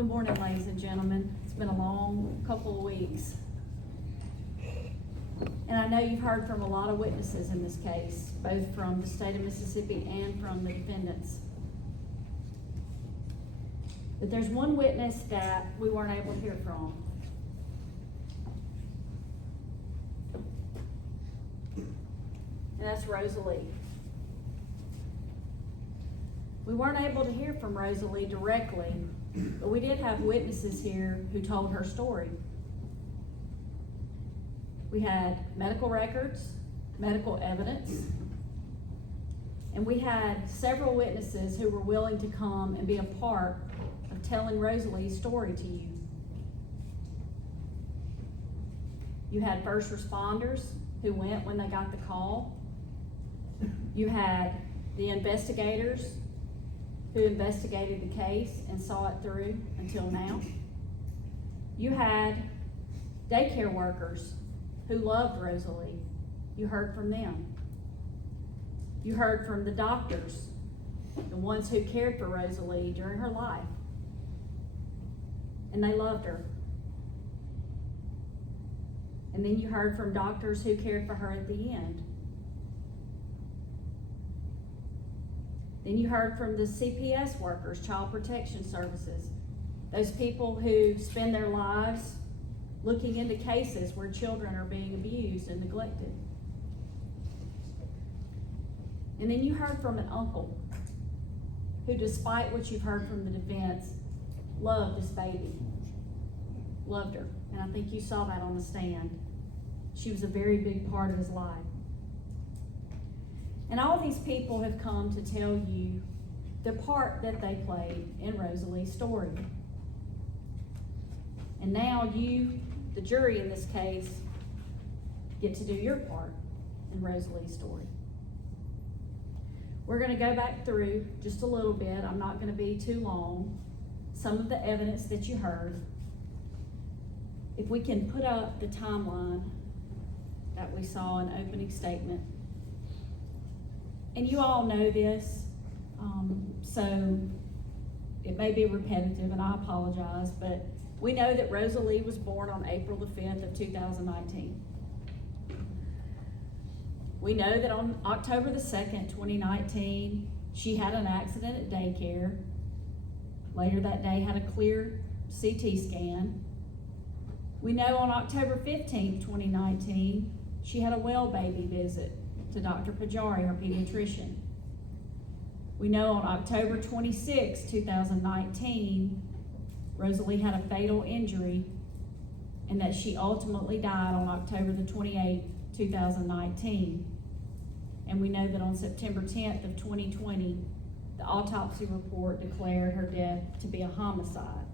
Good morning, ladies and gentlemen. It's been a long couple of weeks. And I know you've heard from a lot of witnesses in this case, both from the state of Mississippi and from the defendants. But there's one witness that we weren't able to hear from. And that's Rosalie. We weren't able to hear from Rosalie directly, but we did have witnesses here who told her story. We had medical records, medical evidence, and we had several witnesses who were willing to come and be a part of telling Rosalie's story to you. You had first responders who went when they got the call. You had the investigators who investigated the case and saw it through until now. You had daycare workers who loved Rosalie. You heard from them. You heard from the doctors, the ones who cared for Rosalie during her life. And they loved her. And then you heard from doctors who cared for her at the end. Then you heard from the CPS workers, Child Protection Services, those people who spend their lives looking into cases where children are being abused and neglected. And then you heard from an uncle who, despite what you've heard from the defense, loved this baby, loved her. And I think you saw that on the stand. She was a very big part of his life. And all these people have come to tell you the part that they played in Rosalie's story. And now you, the jury in this case, get to do your part in Rosalie's story. We're going to go back through just a little bit. I'm not going to be too long. Some of the evidence that you heard. If we can put up the timeline that we saw in opening statement. And you all know this, so it may be repetitive, and I apologize, but we know that Rosalie was born on April the 5th of 2019. We know that on October the 2nd, 2019, she had an accident at daycare. Later that day had a clear CT scan. We know on October 15th, 2019, she had a well baby visit to Dr. Pajari, her pediatrician. We know on October 26, 2019, Rosalie had a fatal injury and that she ultimately died on October the 28th, 2019. And we know that on September 10th of 2020, the autopsy report declared her death to be a homicide.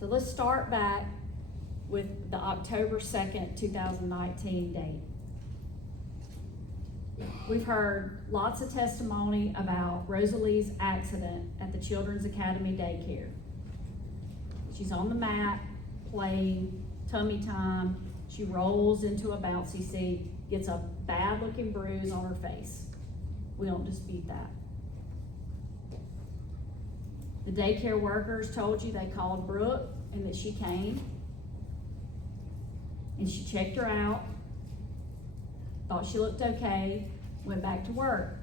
So let's start back with the October 2nd, 2019 date. We've heard lots of testimony about Rosalie's accident at the Children's Academy daycare. She's on the mat, playing, tummy time. She rolls into a bouncy seat, gets a bad looking bruise on her face. We don't dispute that. The daycare workers told you they called Brooke and that she came. And she checked her out, thought she looked okay, went back to work.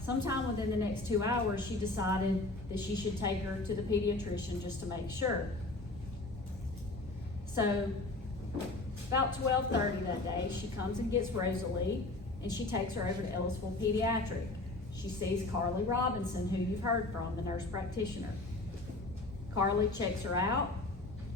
Sometime within the next 2 hours, she decided that she should take her to the pediatrician just to make sure. So about 12:30 that day, she comes and gets Rosalie, and she takes her over to Ellisville Pediatric. She sees Carly Robinson, who you've heard from, the nurse practitioner. Carly checks her out,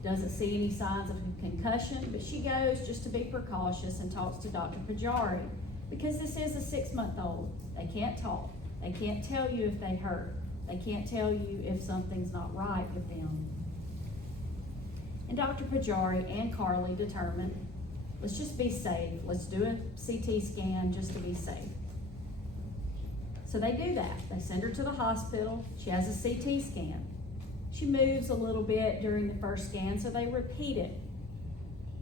doesn't see any signs of concussion, but she goes just to be precautious and talks to Dr. Pajari, because this is a 6-month-old. They can't talk. They can't tell you if they hurt. They can't tell you if something's not right with them. And Dr. Pajari and Carly determined, let's just be safe. Let's do a CT scan just to be safe. So they do that. They send her to the hospital. She has a CT scan. She moves a little bit during the first scan, so they repeat it.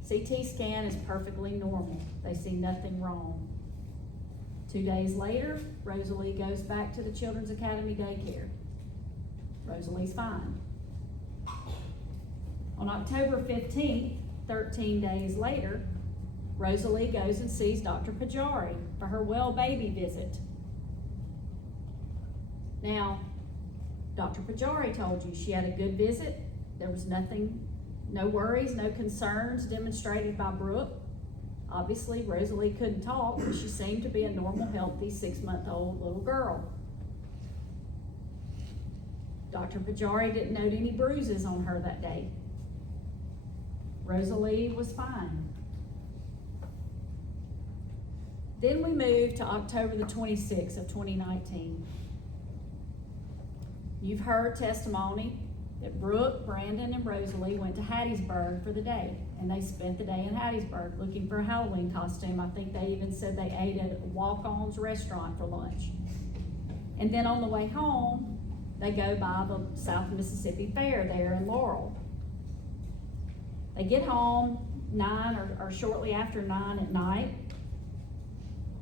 CT scan is perfectly normal. They see nothing wrong. 2 days later, Rosalie goes back to the Children's Academy daycare. Rosalie's fine. On October 15th, 13 days later, Rosalie goes and sees Dr. Pajari for her well baby visit. Now, Dr. Pajari told you she had a good visit. There was nothing, no worries, no concerns demonstrated by Brooke. Obviously, Rosalie couldn't talk, but she seemed to be a normal, healthy 6-month-old little girl. Dr. Pajari didn't note any bruises on her that day. Rosalie was fine. Then we moved to October the 26th of 2019. You've heard testimony that Brooke, Brandon, and Rosalie went to Hattiesburg for the day, and they spent the day in Hattiesburg looking for a Halloween costume. I think they even said they ate at a Walk-On's restaurant for lunch. And then on the way home, they go by the South Mississippi Fair there in Laurel. They get home 9 or shortly after 9 at night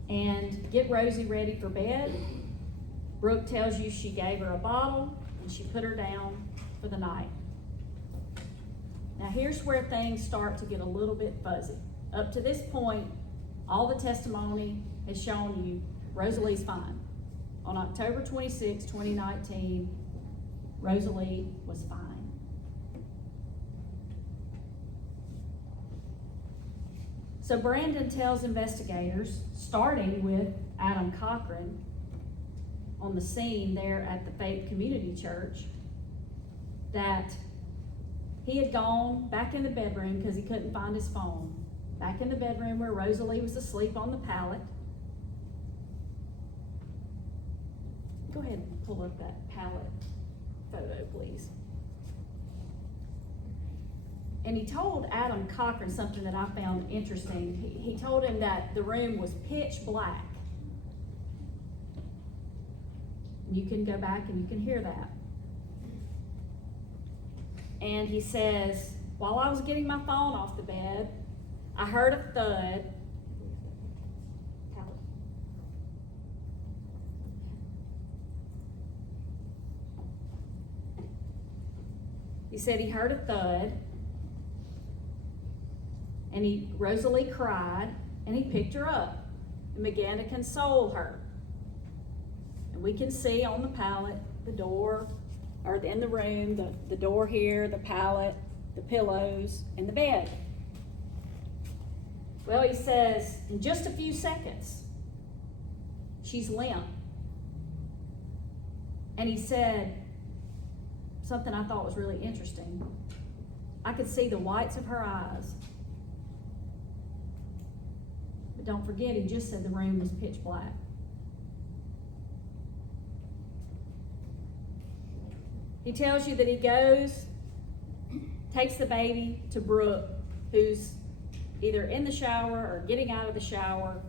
and get Rosie ready for bed. Brooke tells you she gave her a bottle and she put her down for the night. Now here's where things start to get a little bit fuzzy. Up to this point, all the testimony has shown you Rosalie's fine. On October 26, 2019, Rosalie was fine. So Brandon tells investigators, starting with Adam Cochran on the scene there at the Faith Community Church, that he had gone back in the bedroom because he couldn't find his phone. Back in the bedroom where Rosalie was asleep on the pallet. Go ahead and pull up that pallet photo, please. And he told Adam Cochran something that I found interesting. He told him that the room was pitch black. You can go back and you can hear that. And he says, while I was getting my phone off the bed, I heard a thud. He said he heard a thud, and Rosalie cried, and he picked her up and began to console her. And we can see on the pallet, the door, or in the room, the door here, the pallet, the pillows, and the bed. Well, he says, in just a few seconds, she's limp. And he said something I thought was really interesting. I could see the whites of her eyes. But don't forget, he just said the room was pitch black. He tells you that he goes, takes the baby to Brooke, who's either in the shower or getting out of the shower,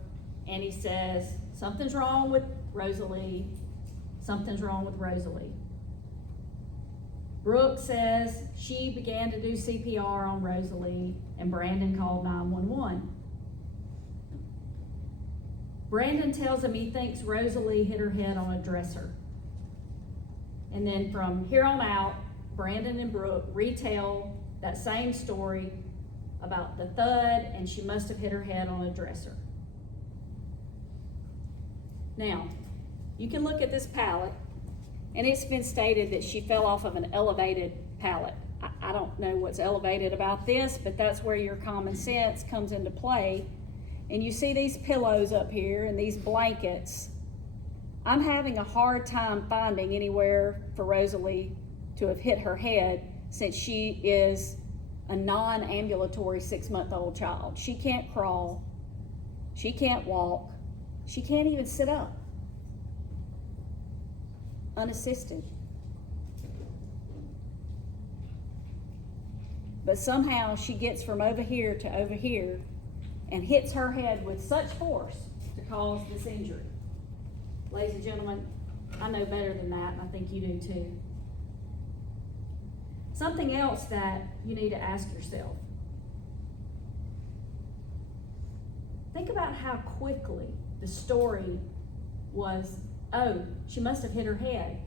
and he says, something's wrong with Rosalie, something's wrong with Rosalie. Brooke says she began to do CPR on Rosalie, and Brandon called 911. Brandon tells him he thinks Rosalie hit her head on a dresser. And then from here on out, Brandon and Brooke retell that same story about the thud, and she must have hit her head on a dresser. Now, you can look at this pallet, and it's been stated that she fell off of an elevated pallet. I don't know what's elevated about this, but that's where your common sense comes into play. And you see these pillows up here and these blankets. I'm having a hard time finding anywhere for Rosalie to have hit her head, since she is a non-ambulatory 6-month-old child. She can't crawl, she can't walk, she can't even sit up unassisted. But somehow she gets from over here to over here and hits her head with such force to cause this injury. Ladies and gentlemen, I know better than that, and I think you do too. Something else that you need to ask yourself. Think about how quickly the story was, oh, she must have hit her head.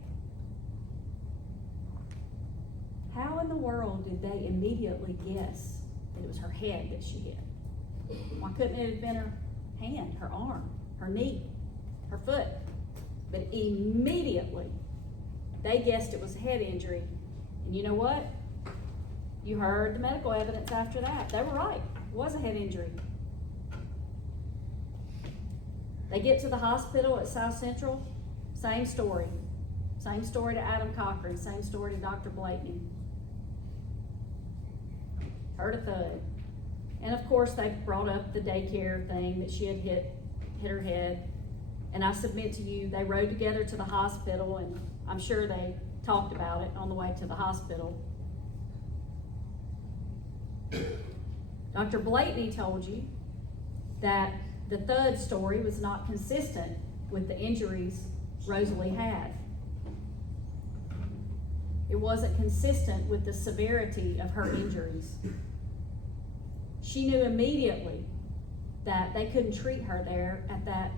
in the world did they immediately guess that it was her head that she hit? Why couldn't it have been her hand, her arm, her knee, her foot? But immediately, they guessed it was a head injury. And you know what? You heard the medical evidence after that. They were right. It was a head injury. They get to the hospital at South Central, same story. Same story to Adam Cochran, same story to Dr. Blakeney. Heard a thud. And of course, they brought up the daycare thing that she had hit her head. And I submit to you, they rode together to the hospital, and I'm sure they talked about it on the way to the hospital. Dr. Blakeney told you that the thud story was not consistent with the injuries Rosalie had. It wasn't consistent with the severity of her injuries. She knew immediately that they couldn't treat her there at that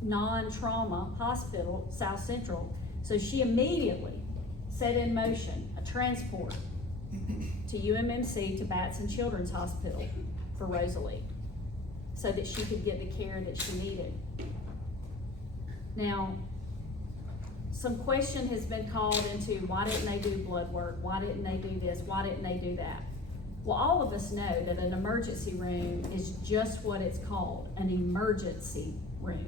non-trauma hospital, South Central. So she immediately set in motion a transport to UMMC to Batson Children's Hospital for Rosalie so that she could get the care that she needed. Now, some question has been called into why didn't they do blood work? Why didn't they do this? Why didn't they do that? Well, all of us know that an emergency room is just what it's called, an emergency room.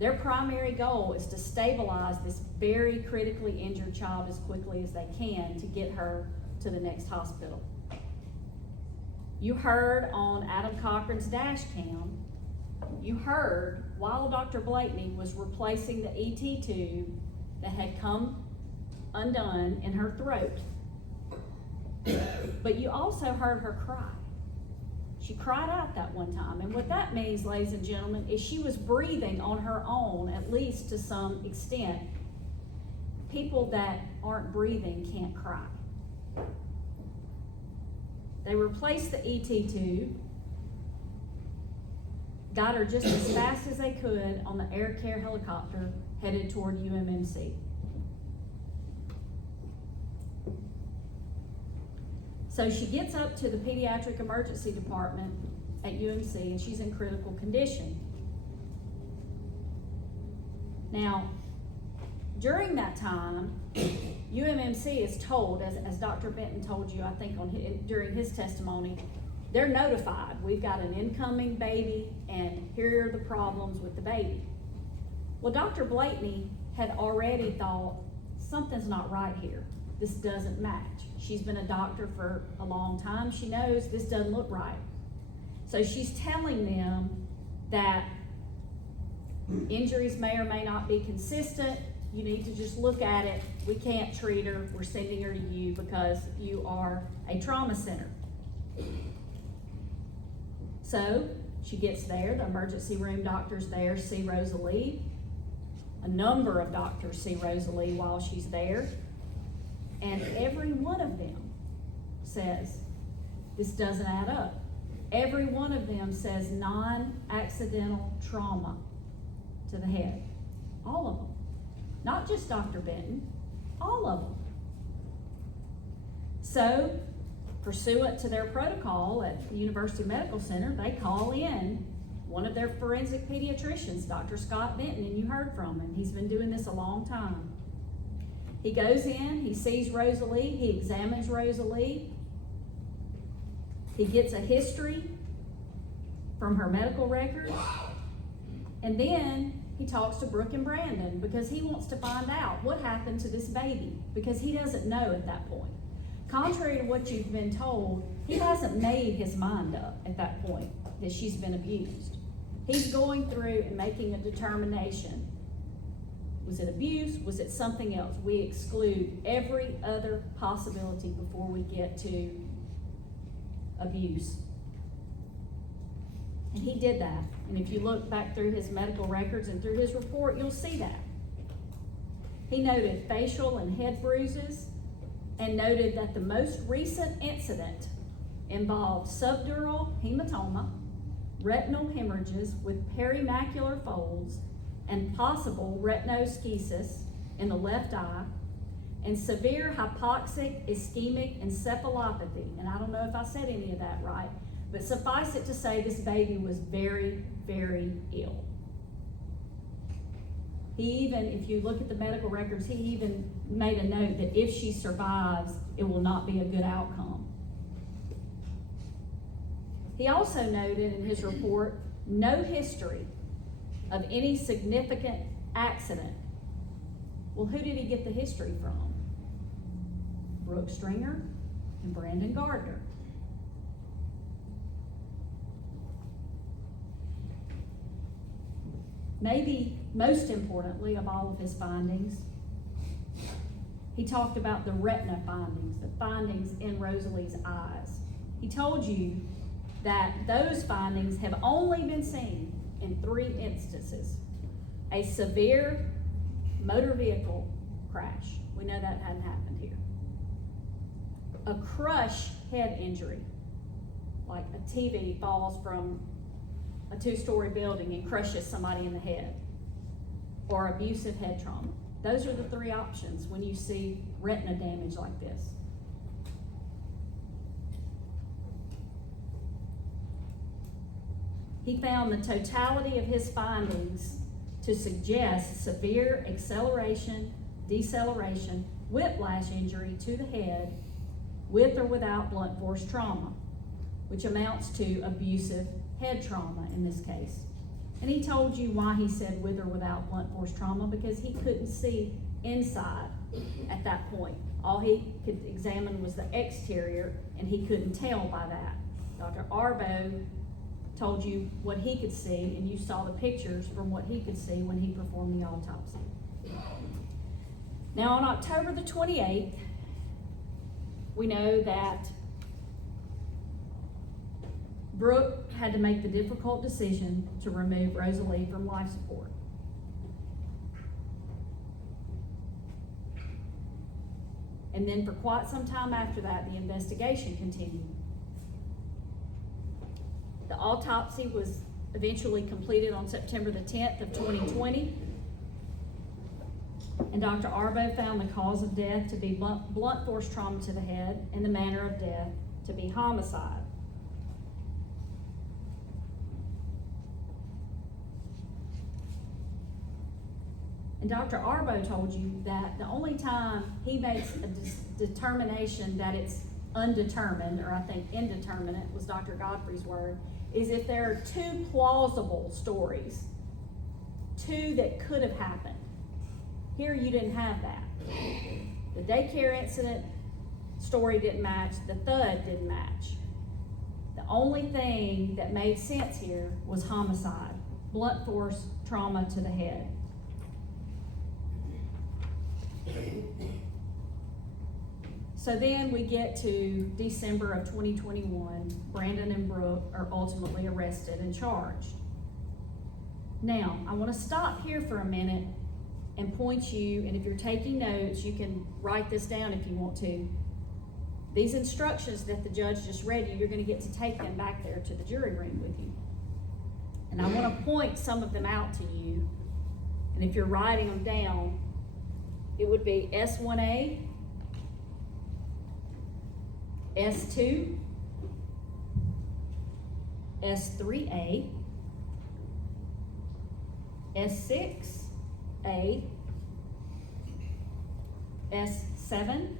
Their primary goal is to stabilize this very critically injured child as quickly as they can to get her to the next hospital. You heard on Adam Cochran's dash cam, you heard while Dr. Blakeney was replacing the ET tube that had come undone in her throat. But you also heard her cry. She cried out that one time. And what that means, ladies and gentlemen, is she was breathing on her own, at least to some extent. People that aren't breathing can't cry. They replaced the ET tube, got her just as fast as they could on the air care helicopter headed toward UMMC. So she gets up to the pediatric emergency department at UMC and she's in critical condition. Now, during that time, UMMC is told, as Dr. Benton told you, I think during his testimony, they're notified, we've got an incoming baby and here are the problems with the baby. Well, Dr. Blakeney had already thought, something's not right here. This doesn't match. She's been a doctor for a long time. She knows this doesn't look right. So she's telling them that injuries may or may not be consistent. You need to just look at it. We can't treat her. We're sending her to you because you are a trauma center. So she gets there. The emergency room doctors there see Rosalie. A number of doctors see Rosalie while she's there. And every one of them says, this doesn't add up. Every one of them says non-accidental trauma to the head. All of them. Not just Dr. Benton, all of them. So, pursuant to their protocol at the University Medical Center, they call in one of their forensic pediatricians, Dr. Scott Benton, and you heard from him. He's been doing this a long time. He goes in, he sees Rosalie, he examines Rosalie. He gets a history from her medical records. And then he talks to Brooke and Brandon because he wants to find out what happened to this baby because he doesn't know at that point. Contrary to what you've been told, he hasn't made his mind up at that point that she's been abused. He's going through and making a determination. Was it abuse? Was it something else? We exclude every other possibility before we get to abuse. And he did that. And if you look back through his medical records and through his report, you'll see that. He noted facial and head bruises and noted that the most recent incident involved subdural hematoma, retinal hemorrhages with perimacular folds, and possible retinoschisis in the left eye, and severe hypoxic ischemic encephalopathy. And I don't know if I said any of that right, but suffice it to say this baby was very, very ill. He even, if you look at the medical records, he even made a note that if she survives, it will not be a good outcome. He also noted in his report no history of any significant accident. Well, who did he get the history from? Brooke Stringer and Brandon Gardner. Maybe most importantly of all of his findings, he talked about the retina findings, the findings in Rosalie's eyes. He told you that those findings have only been seen in 3 instances. A severe motor vehicle crash. We know that hadn't happened here. A crush head injury, like a TV falls from a 2-story building and crushes somebody in the head, or abusive head trauma. Those are the 3 options when you see retina damage like this. He found the totality of his findings to suggest severe acceleration, deceleration, whiplash injury to the head with or without blunt force trauma, which amounts to abusive head trauma in this case. And he told you why he said with or without blunt force trauma, because he couldn't see inside at that point. All he could examine was the exterior, and he couldn't tell by that. Dr. Arbo told you what he could see, and you saw the pictures from what he could see when he performed the autopsy. Now on October the 28th, we know that Brooke had to make the difficult decision to remove Rosalie from life support. And then for quite some time after that, the investigation continued. The autopsy was eventually completed on September the 10th of 2020. And Dr. Arbo found the cause of death to be blunt force trauma to the head and the manner of death to be homicide. And Dr. Arbo told you that the only time he makes a determination that it's undetermined, or I think indeterminate was Dr. Godfrey's word, is if there are 2 plausible stories, 2 that could have happened. Here you didn't have that. The daycare incident story didn't match, the thud didn't match. The only thing that made sense here was homicide, blunt force trauma to the head. So then we get to December of 2021. Brandon and Brooke are ultimately arrested and charged. Now, I want to stop here for a minute and point you, and if you're taking notes, you can write this down if you want to. These instructions that the judge just read you, you're going to get to take them back there to the jury room with you. And I want to point some of them out to you. And if you're writing them down, it would be S1A, S2, S3A, S6A, S7,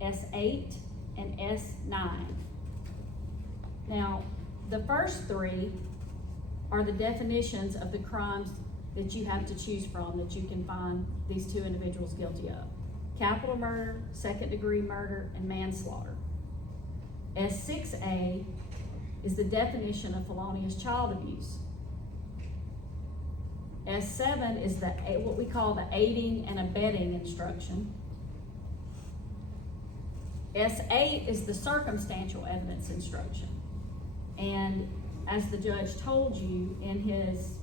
S8, and S9. Now, the first 3 are the definitions of the crimes that you have to choose from that you can find these 2 individuals guilty of. Capital murder, second-degree murder, and manslaughter. S6A is the definition of felonious child abuse. S7 is what we call the aiding and abetting instruction. S8 is the circumstantial evidence instruction. And as the judge told you in his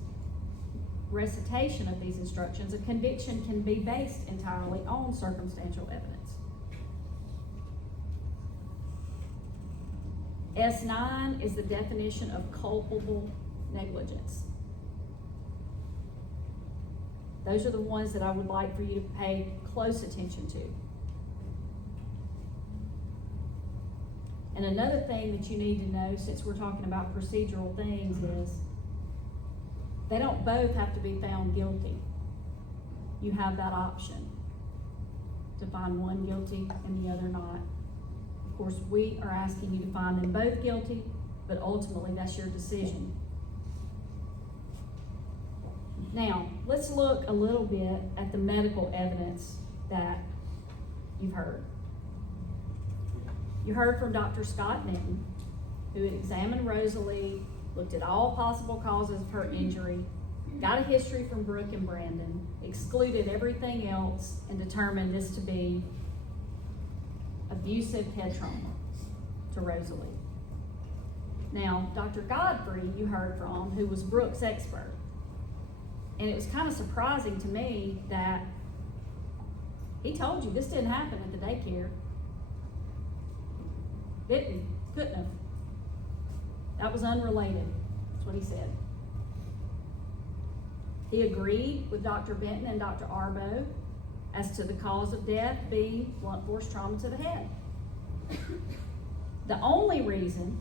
recitation of these instructions, a conviction can be based entirely on circumstantial evidence. S9 is the definition of culpable negligence. Those are the ones that I would like for you to pay close attention to. And another thing that you need to know, since we're talking about procedural things, is they don't both have to be found guilty. You have that option to find one guilty and the other not. Of course, we are asking you to find them both guilty, but ultimately that's your decision. Now, let's look a little bit at the medical evidence that you've heard. You heard from Dr. Scott Minton, who examined Rosalie, looked at all possible causes of her injury, got a history from Brooke and Brandon, excluded everything else, and determined this to be abusive head trauma to Rosalie. Now, Dr. Godfrey, you heard from, who was Brooke's expert. And it was kind of surprising to me that he told you this didn't happen at the daycare. Couldn't have. That was unrelated. That's what he said. He agreed with Dr. Benton and Dr. Arbo as to the cause of death being blunt force trauma to the head. The only reason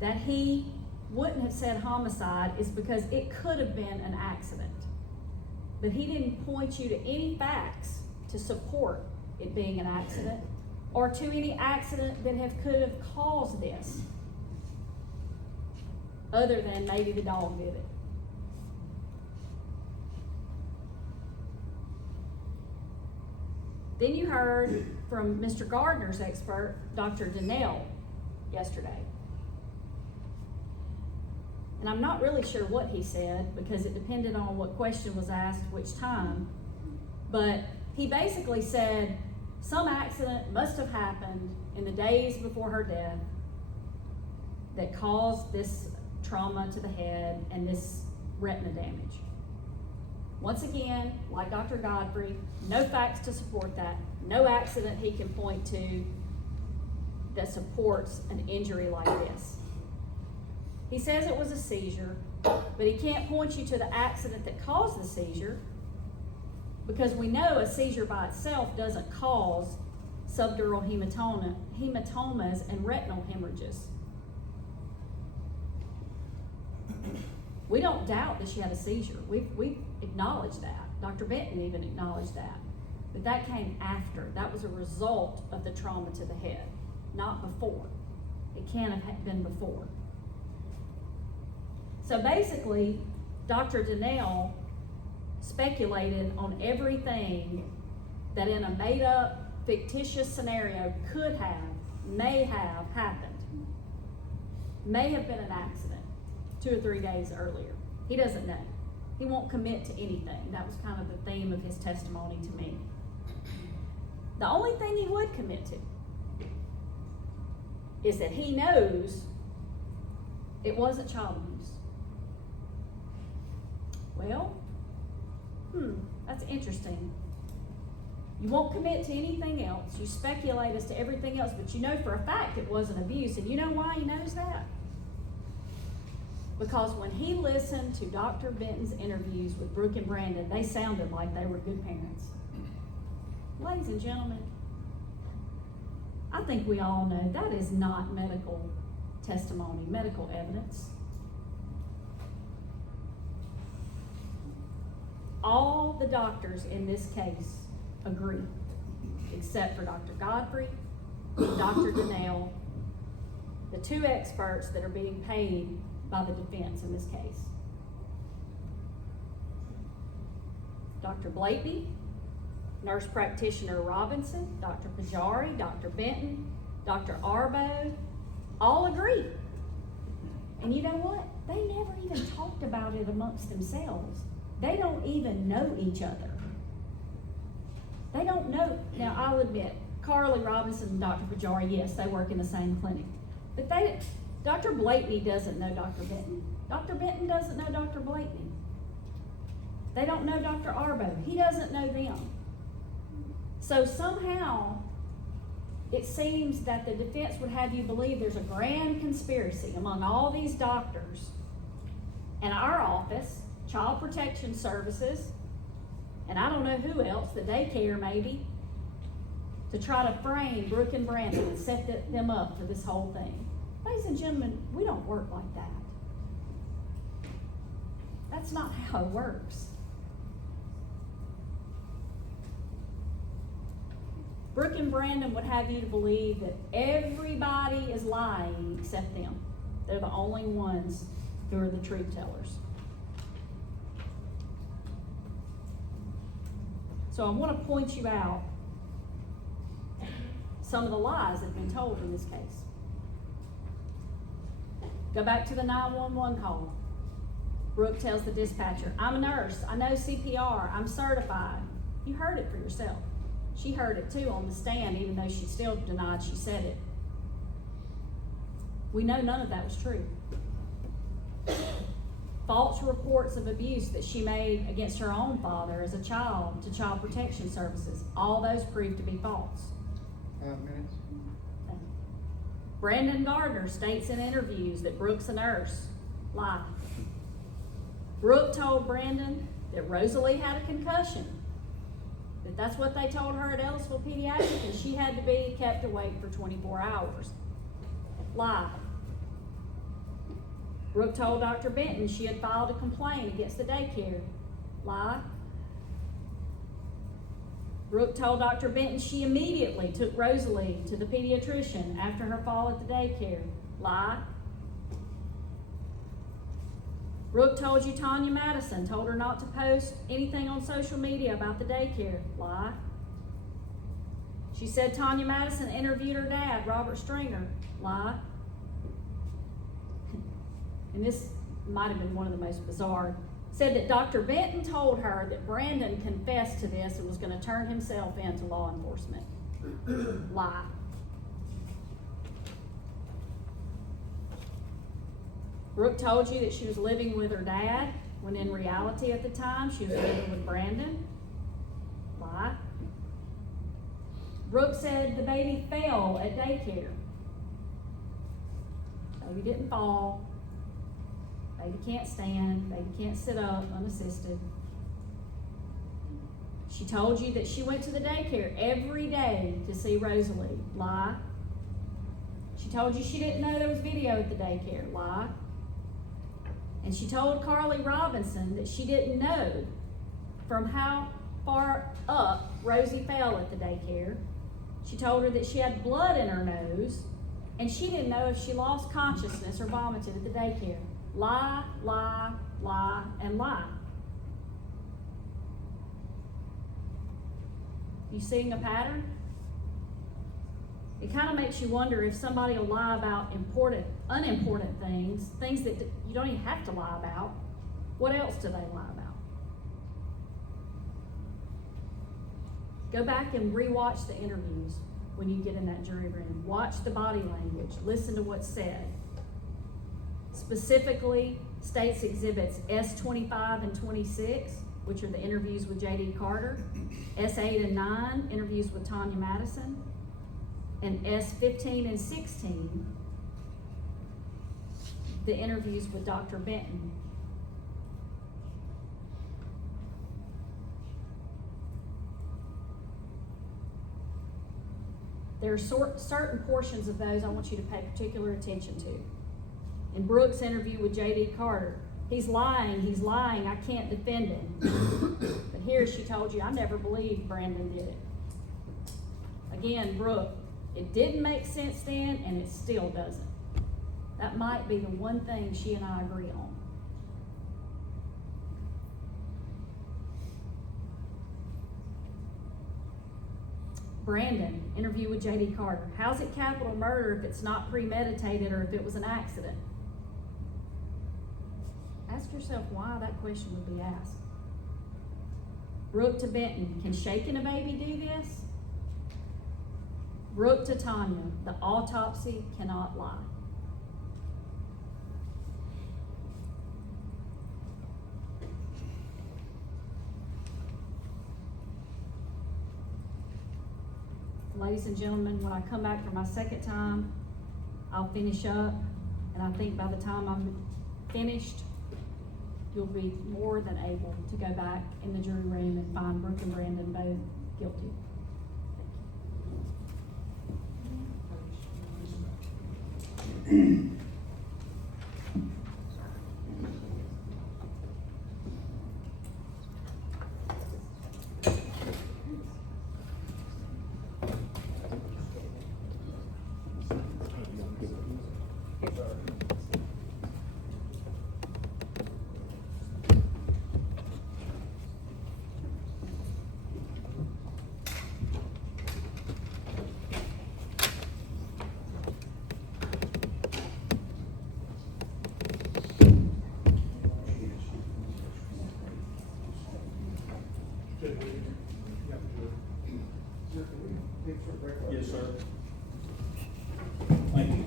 that he wouldn't have said homicide is because it could have been an accident. But he didn't point you to any facts to support it being an accident or to any accident that could have caused this, other than maybe the dog did it. Then you heard from Mr. Gardner's expert, Dr. Donnell, yesterday. And I'm not really sure what he said because it depended on what question was asked which time. But he basically said some accident must have happened in the days before her death that caused this trauma to the head and this retina damage. Once again, like Dr. Godfrey, no facts to support that, no accident he can point to that supports an injury like this. He says it was a seizure, but he can't point you to the accident that caused the seizure because we know a seizure by itself doesn't cause subdural hematomas and retinal hemorrhages. We don't doubt that she had a seizure. We've acknowledged that. Dr. Benton even acknowledged that. But that came after. That was a result of the trauma to the head, not before. It can't have been before. So basically, Dr. Donnell speculated on everything that in a made-up, fictitious scenario could have, may have happened. May have been an accident 2 or 3 days earlier. He doesn't know. He won't commit to anything. That was kind of the theme of his testimony to me. The only thing he would commit to is that he knows it wasn't child abuse. Well, that's interesting. You won't commit to anything else. You speculate as to everything else, but you know for a fact it wasn't abuse. And you know why he knows that? Because when he listened to Dr. Benton's interviews with Brooke and Brandon, they sounded like they were good parents. Ladies and gentlemen, I think we all know that is not medical testimony, medical evidence. All the doctors in this case agree, except for Dr. Godfrey and Dr. Donnell, the 2 experts that are being paid by the defense in this case. Dr. Blakeney, Nurse Practitioner Robinson, Dr. Pajari, Dr. Benton, Dr. Arbo, all agree. And you know what? They never even talked about it amongst themselves. They don't even know each other. They don't know. Now, I'll admit, Carly Robinson and Dr. Pajari, yes, they work in the same clinic. But Dr. Blakeney doesn't know Dr. Benton. Dr. Benton doesn't know Dr. Blakeney. They don't know Dr. Arbo. He doesn't know them. So somehow, it seems that the defense would have you believe there's a grand conspiracy among all these doctors and our office Child Protection Services, and I don't know who else, the daycare maybe, to try to frame Brooke and Brandon and set them up for this whole thing. Ladies and gentlemen, we don't work like that. That's not how it works. Brooke and Brandon would have you to believe that everybody is lying except them. They're the only ones who are the truth tellers. So I want to point you out some of the lies that have been told in this case. Go back to the 911 call. Brooke tells the dispatcher, I'm a nurse, I know CPR, I'm certified. You heard it for yourself. She heard it too on the stand, even though she still denied she said it. We know none of that was true. False reports of abuse that she made against her own father as a child to Child Protection Services, all those proved to be false. 5 minutes. Brandon Gardner states in interviews that Brooke's a nurse. Lie. Brooke told Brandon that Rosalie had a concussion. That's what they told her at Ellisville Pediatric, and she had to be kept awake for 24 hours. Lie. Brooke told Dr. Benton she had filed a complaint against the daycare. Lie. Brooke told Dr. Benton she immediately took Rosalie to the pediatrician after her fall at the daycare. Lie. Brooke told you Tanya Madison told her not to post anything on social media about the daycare. Lie. She said Tanya Madison interviewed her dad, Robert Stringer. Lie. And this might have been one of the most bizarre. Said that Dr. Benton told her that Brandon confessed to this and was going to turn himself in to law enforcement. Lie. Brooke told you that she was living with her dad, when in reality at the time she was living with Brandon. Lie. Brooke said the baby fell at daycare. Baby didn't fall. Baby can't stand. Baby can't sit up unassisted. She told you that she went to the daycare every day to see Rosalie. Lie. She told you she didn't know there was video at the daycare. Lie. And she told Carly Robinson that she didn't know from how far up Rosie fell at the daycare. She told her that she had blood in her nose, and she didn't know if she lost consciousness or vomited at the daycare. Lie, lie, lie, and lie. You seeing a pattern? It kind of makes you wonder if somebody will lie about unimportant things that you don't even have to lie about. What else do they lie about? Go back and rewatch the interviews when you get in that jury room. Watch the body language. Listen to what's said. Specifically, State's Exhibits S25 and 26, which are the interviews with J.D. Carter. S8 and 9, interviews with Tanya Madison. And S15 and 16, the interviews with Dr. Benton. There are certain portions of those I want you to pay particular attention to. In Brooke's interview with J.D. Carter, he's lying, I can't defend him. But here she told you, I never believed Brandon did it. Again, Brooke, it didn't make sense then, and it still doesn't. That might be the one thing she and I agree on. Brandon, interview with J.D. Carter. How's it capital murder if it's not premeditated or if it was an accident? Ask yourself why that question would be asked. Brooke to Benton, can shaking a baby do this? Brooke to Tanya, the autopsy cannot lie. Ladies and gentlemen, when I come back for my second time, I'll finish up, and I think by the time I'm finished, you'll be more than able to go back in the jury room and find Brooke and Brandon both guilty. Yes, ma'am.